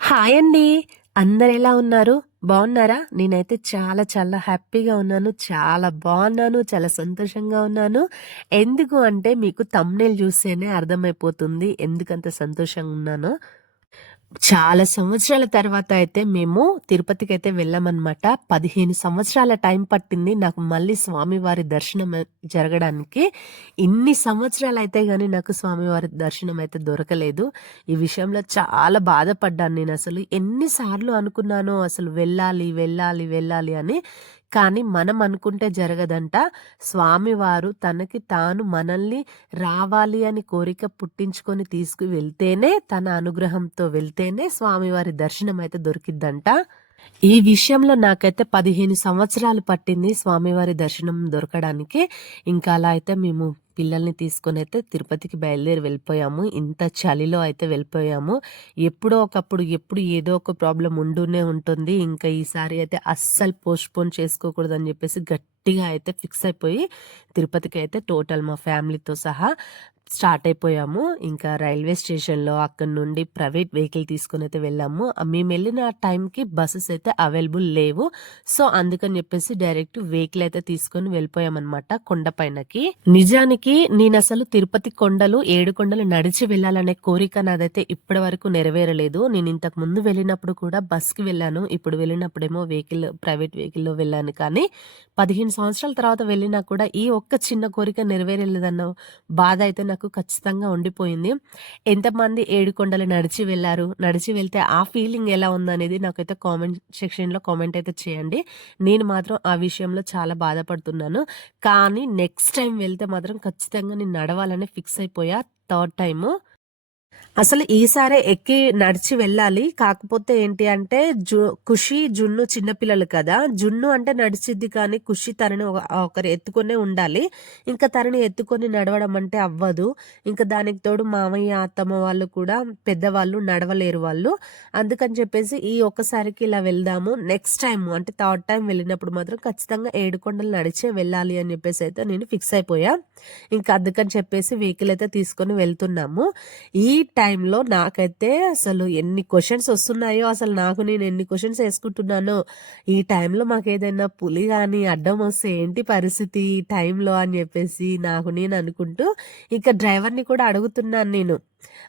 Hi అండి. అందరు ఎలా ఉన్నారు? బాగున్నారా నేనైతే చాలా చాలా హ్యాపీగా ఉన్నాను. చాలా బాగున్నాను చాలా సంతోషంగా ఉన్నాను. ఎందుకు అంటే మీకు థంబ్‌నెయిల్ చూస్తేనే అర్థమైపోతుంది ఎందుకంత సంతోషంగా ఉన్నానో. చాలా సంవత్సరాల తర్వాత అయితే మేము తిరుపతికి అయితే వెళ్ళామన్నమాట పదిహేను సంవత్సరాల టైం పట్టింది నాకు మళ్ళీ స్వామివారి దర్శనం జరగడానికి. ఇన్ని సంవత్సరాలయితే కానీ నాకు స్వామివారి దర్శనం అయితే దొరకలేదు. ఈ విషయంలో చాలా బాధపడ్డాను నేను అసలు ఎన్నిసార్లు అనుకున్నానో అసలు వెళ్ళాలి, వెళ్ళాలి, వెళ్ళాలి అని. కానీ మనం అనుకుంటే జరగదంట. స్వామివారు తనకి తాను మనల్ని రావాలి అని కోరిక పుట్టించుకొని తీసుకు వెళ్తేనే తన అనుగ్రహంతో వెళ్తేనే స్వామివారి దర్శనం అయితే దొరికిద్దంట. ఈ విషయంలో నాకైతే 15 సంవత్సరాలు పట్టింది స్వామివారి దర్శనం దొరకడానికి. ఇంకా అలా అయితే మేము పిల్లల్ని తీసుకొని అయితే తిరుపతికి బయలుదేరి వెళ్ళిపోయాము. ఇంత చలిలో అయితే వెళ్ళిపోయాము. ఎప్పుడో ఒకప్పుడు ఎప్పుడు ఏదో ఒక ప్రాబ్లం ఉంటూనే ఉంటుంది. ఇంకా ఈసారి అయితే అస్సలు పోస్ట్‌పోన్ చేసుకోకూడదని చెప్పేసి గట్టిగా అయితే ఫిక్స్ అయిపోయి తిరుపతికి అయితే టోటల్ మా ఫ్యామిలీతో సహా స్టార్ట్ అయిపోయాము. ఇంకా రైల్వే స్టేషన్‌లో అక్కడి నుండి ప్రైవేట్ వెహికల్ తీసుకొనైతే వెళ్ళాము. మేము వెళ్ళిన టైంకి బస్సెస్ అయితే అవైలబుల్ లేవు. సో, అందుకని చెప్పేసి డైరెక్ట్ వెహికల్ అయితే తీసుకొని వెళ్ళిపోయామనమాట కొండపైనకి. నిజానికి నేను అసలు తిరుపతి కొండలు, ఏడు కొండలు నడిచి వెళ్ళాలనే కోరిక నాదైతే ఇప్పటి వరకు నెరవేరలేదు. నేను ఇంతకు ముందు వెళ్ళినప్పుడు కూడా బస్‌కి వెళ్ళాను. ఇప్పుడు వెళ్ళినప్పుడేమో వెహికల్ ప్రైవేట్ వెహికల్‌లో వెళ్ళాను. కానీ 15 సంవత్సరాల తర్వాత వెళ్ళినా కూడా ఈ ఒక్క చిన్న కోరిక నెరవేరలేదన్న బాధ అయితే నాకు నాకు ఖచ్చితంగా ఉండిపోయింది. ఎంతమంది ఏడుకొండలు నడిచి వెళ్ళారు నడిచి వెళ్తే ఆ ఫీలింగ్ ఎలా ఉందనేది నాకైతే కామెంట్ సెక్షన్‌లో కామెంట్ అయితే చేయండి. నేను మాత్రం ఆ విషయంలో చాలా బాధపడుతున్నాను. కానీ నెక్స్ట్ టైం వెళ్తే మాత్రం ఖచ్చితంగా నేను నడవాలని ఫిక్స్ అయిపోయా థర్డ్ టైము. అసలు ఈసారే ఎక్కి నడిచి వెళ్ళాలి. కాకపోతే ఏంటి అంటే జు ఖుషి, జున్ను చిన్నపిల్లలు కదా! జున్ను అంటే నడిచిద్ది కానీ ఖుషి తనని ఒక ఒకరు ఎత్తుకొనే ఉండాలి. ఇంకా తనని ఎత్తుకొని నడవడం అంటే అవ్వదు. ఇంకా దానికి తోడు మామయ్య, అత్తమ్మ వాళ్ళు కూడా పెద్దవాళ్ళు నడవలేరు వాళ్ళు. అందుకని చెప్పేసి ఈ ఒక్కసారికి ఇలా వెళ్దాము. నెక్స్ట్ టైం అంటే థర్డ్ టైం వెళ్ళినప్పుడు మాత్రం ఖచ్చితంగా ఏడుకొండలు నడిచే వెళ్ళాలి అని చెప్పేసి అయితే నేను ఫిక్స్ అయిపోయా. ఇంకా అందుకని చెప్పేసి వెహికల్ అయితే తీసుకొని వెళ్తున్నాము. ఈ టైంలో నాకైతే అసలు ఎన్ని క్వశ్చన్స్ వస్తున్నాయో అసలు నాకు నేను ఎన్ని క్వశ్చన్స్ వేసుకుంటున్నానో ఈ టైంలో మాకేదైనా పులి కానీ అడ్డం వస్తే ఏంటి పరిస్థితి ఈ టైంలో అని చెప్పేసి నాకు నేను అనుకుంటూ ఇంకా డ్రైవర్‌ని కూడా అడుగుతున్నాను నేను.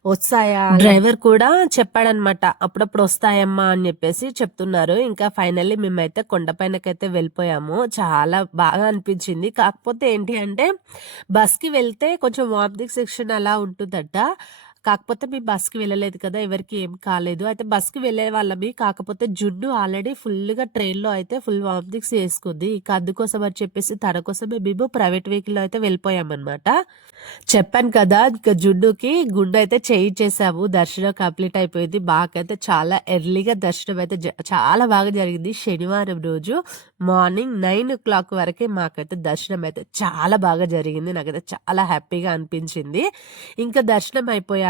వస్తాయా? డ్రైవర్ కూడా చెప్పాడనమాట. అప్పుడప్పుడు వస్తాయమ్మా అని చెప్పేసి చెప్తున్నారు. ఇంకా ఫైనల్లీ మేమైతే కొండపైనకైతే వెళ్ళిపోయాము. చాలా బాగా అనిపించింది. కాకపోతే ఏంటి అంటే బస్‌కి వెళ్తే కొంచెం వామిటింగ్ సెక్షన్ అలా ఉంటుందట. కాకపోతే మేము బస్‌కి వెళ్ళలేదు కదా! ఎవరికీ ఏం కాలేదు. అయితే బస్‌కి వెళ్ళేవాళ్ళమి. కాకపోతే జున్ను ఆల్రెడీ ఫుల్‌గా ట్రైన్‌లో అయితే ఫుల్ వామిటింగ్స్ చేసుకుంది. ఇక అందుకోసం అని చెప్పేసి తన కోసమే మేము ప్రైవేట్ వెహికల్‌లో అయితే వెళ్ళిపోయామనమాట. చెప్పాను కదా! ఇంకా జున్నుకి గుండయితే చేయించేసాము. దర్శనం కంప్లీట్ అయిపోయింది. మాకైతే చాలా ఎర్లీగా దర్శనం అయితే జ చాలా బాగా జరిగింది. శనివారం రోజు మార్నింగ్ 9:00 వరకే మాకైతే దర్శనం అయితే చాలా బాగా జరిగింది. నాకైతే చాలా హ్యాపీగా అనిపించింది. ఇంకా దర్శనం అయిపోయాక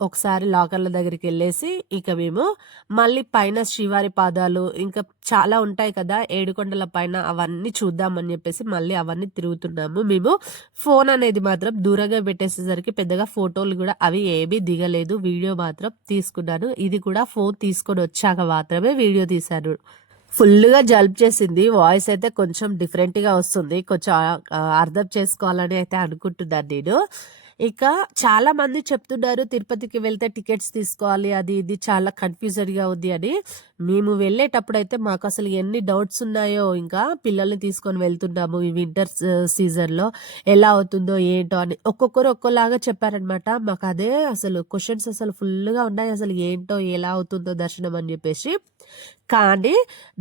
ఒకసారి లాకర్‌ల దగ్గరికి వెళ్ళేసి ఇక మేము మళ్ళీ పైన శ్రీవారి పాదాలు ఇంకా చాలా ఉంటాయి కదా! ఏడుకొండల పైన అవన్నీ చూద్దామని చెప్పేసి మళ్ళీ అవన్నీ తిరుగుతున్నాము. మేము ఫోన్ అనేది మాత్రం దూరంగా పెట్టేసేసరికి పెద్దగా ఫోటోలు కూడా అవి ఏమీ దిగలేదు. వీడియో మాత్రం తీసుకున్నాను. ఇది కూడా ఫోన్ తీసుకొని వచ్చాక మాత్రమే వీడియో తీశాను. ఫుల్గా జల్ప్ చేసింది. వాయిస్ అయితే కొంచెం డిఫరెంట్‌గా వస్తుంది. కొంచెం అర్థం చేసుకోవాలని అయితే అనుకుంటున్నాను నేను. ఇక చాలా మంది చెప్తున్నారు తిరుపతికి వెళ్తే టికెట్స్ తీసుకోవాలి. అది ఇది చాలా కన్‌ఫ్యూజన్‌గా ఉంది అని. మేము వెళ్ళేటప్పుడైతే అసలు ఎన్ని డౌట్స్ ఉన్నాయో ఇంకా పిల్లల్ని తీసుకొని వెళ్తున్నాము ఈ వింటర్ సీజన్‌లో ఎలా అవుతుందో ఏంటో అని. ఒక్కొక్కరు ఒక్కోలాగా చెప్పారనమాట. మాకు అదే అసలు క్వశ్చన్స్ అసలు ఫుల్లుగా ఉన్నాయి. అసలు ఏంటో ఎలా అవుతుందో దర్శనం అని చెప్పేసి. కానీ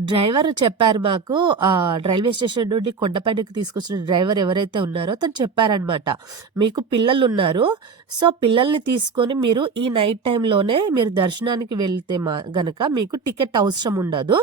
డ్రైవర్ చెప్పారు మాకు రైల్వే స్టేషన్ నుండి కొండపైనకి తీసుకొచ్చిన డ్రైవర్ ఎవరైతే ఉన్నారో తను చెప్పారనమాట. మీకు పిల్లలు ఉన్నారు సో, పిల్లల్ని తీసుకొని మీరు ఈ నైట్ టైంలోనే మీరు దర్శనానికి వెళ్తే మా గనక మీకు టికెట్ అవసరం ఉండదు.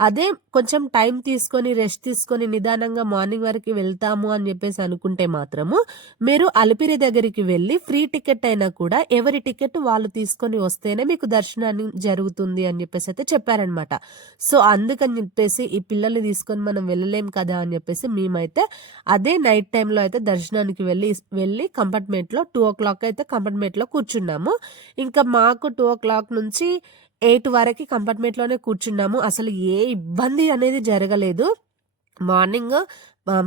అదే కొంచెం టైం తీసుకొని, రెస్ట్ తీసుకొని నిదానంగా మార్నింగ్ వరకు వెళ్తాము అని చెప్పేసి అనుకుంటే మాత్రము మీరు అలిపిరి దగ్గరికి వెళ్ళి ఫ్రీ టికెట్ అయినా కూడా ఎవరి టికెట్ వాళ్ళు తీసుకొని వస్తేనే మీకు దర్శనాన్ని జరుగుతుంది అని చెప్పేసి అయితే చెప్పారనమాట. సో, అందుకని చెప్పేసి ఈ పిల్లల్ని తీసుకొని మనం వెళ్ళలేం కదా! అని చెప్పేసి మేమైతే అదే నైట్ టైంలో అయితే దర్శనానికి వెళ్ళి వెళ్ళి కంపార్ట్మెంట్‌లో 2:00 అయితే కంపార్ట్మెంట్‌లో కూర్చున్నాము. ఇంకా మాకు 2:00 నుంచి ఎయిట్ వరకు కంపార్ట్మెంట్లోనే కూర్చున్నాము. అసలు ఏ ఇబ్బంది అనేది జరగలేదు. మార్నింగ్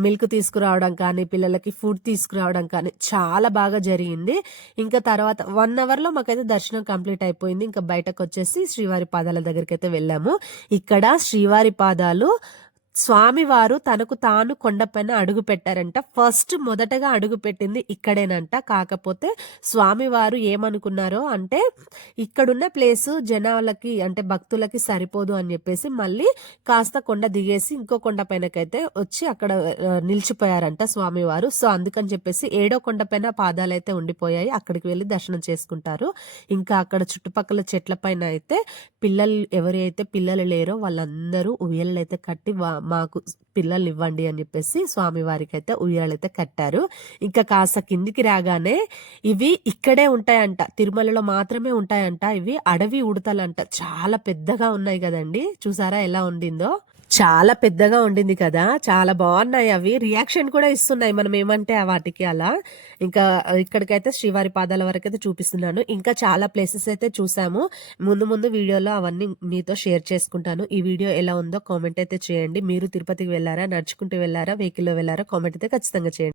మిల్క్ తీసుకురావడం కానీ పిల్లలకి ఫుడ్ తీసుకురావడం కానీ చాలా బాగా జరిగింది. ఇంకా తర్వాత వన్ అవర్లో మాకైతే దర్శనం కంప్లీట్ అయిపోయింది. ఇంకా బయటకు వచ్చేసి శ్రీవారి పాదాల దగ్గరికి అయితే వెళ్ళాము. ఇక్కడ శ్రీవారి పాదాలు స్వామివారు తనకు తాను కొండపైన అడుగు పెట్టారంట. ఫస్ట్ మొదటగా అడుగు పెట్టింది ఇక్కడేనంట. కాకపోతే స్వామివారు ఏమనుకున్నారో అంటే ఇక్కడున్న ప్లేసు జనాలకి అంటే భక్తులకి సరిపోదు అని చెప్పేసి మళ్ళీ కాస్త కొండ దిగేసి ఇంకో కొండ పైనకైతే వచ్చి అక్కడ నిలిచిపోయారంట స్వామివారు. సో అందుకని చెప్పేసి ఏడో కొండ పైన పాదాలు అయితే ఉండిపోయాయి. అక్కడికి వెళ్ళి దర్శనం చేసుకుంటారు. ఇంకా అక్కడ చుట్టుపక్కల చెట్ల పైన అయితే పిల్లలు ఎవరైతే పిల్లలు లేరో వాళ్ళందరూ ఉయ్యలైతే కట్టి వా- మాకు పిల్లల్ని ఇవ్వండి అని చెప్పేసి స్వామివారికి అయితే ఉయ్యాలు అయితే కట్టారు. ఇంకా కాస్త కిందికి రాగానే ఇవి ఇక్కడే ఉంటాయంట. తిరుమలలో మాత్రమే ఉంటాయంట ఇవి. అడవి ఉడతలంట. చాలా పెద్దగా ఉన్నాయి కదండి. చూసారా ఎలా ఉండిందో? చాలా పెద్దగా ఉండింది కదా. చాలా బాగున్నాయి అవి. రియాక్షన్ కూడా ఇస్తున్నాయి మనం ఏమంటే ఆ వాటికి అలా. ఇంకా ఇక్కడికైతే శ్రీవారి పాదాల వరకు అయితే చూపిస్తున్నాను. ఇంకా చాలా ప్లేసెస్ అయితే చూసాము. ముందు ముందు వీడియోలో అవన్నీ మీతో షేర్ చేసుకుంటాను. ఈ వీడియో ఎలా ఉందో కామెంట్ అయితే చేయండి. మీరు తిరుపతికి వెళ్ళారా నడుచుకుంటూ వెళ్ళారా వెహికల్లో వెళ్ళారా కామెంట్ అయితే ఖచ్చితంగా చేయండి.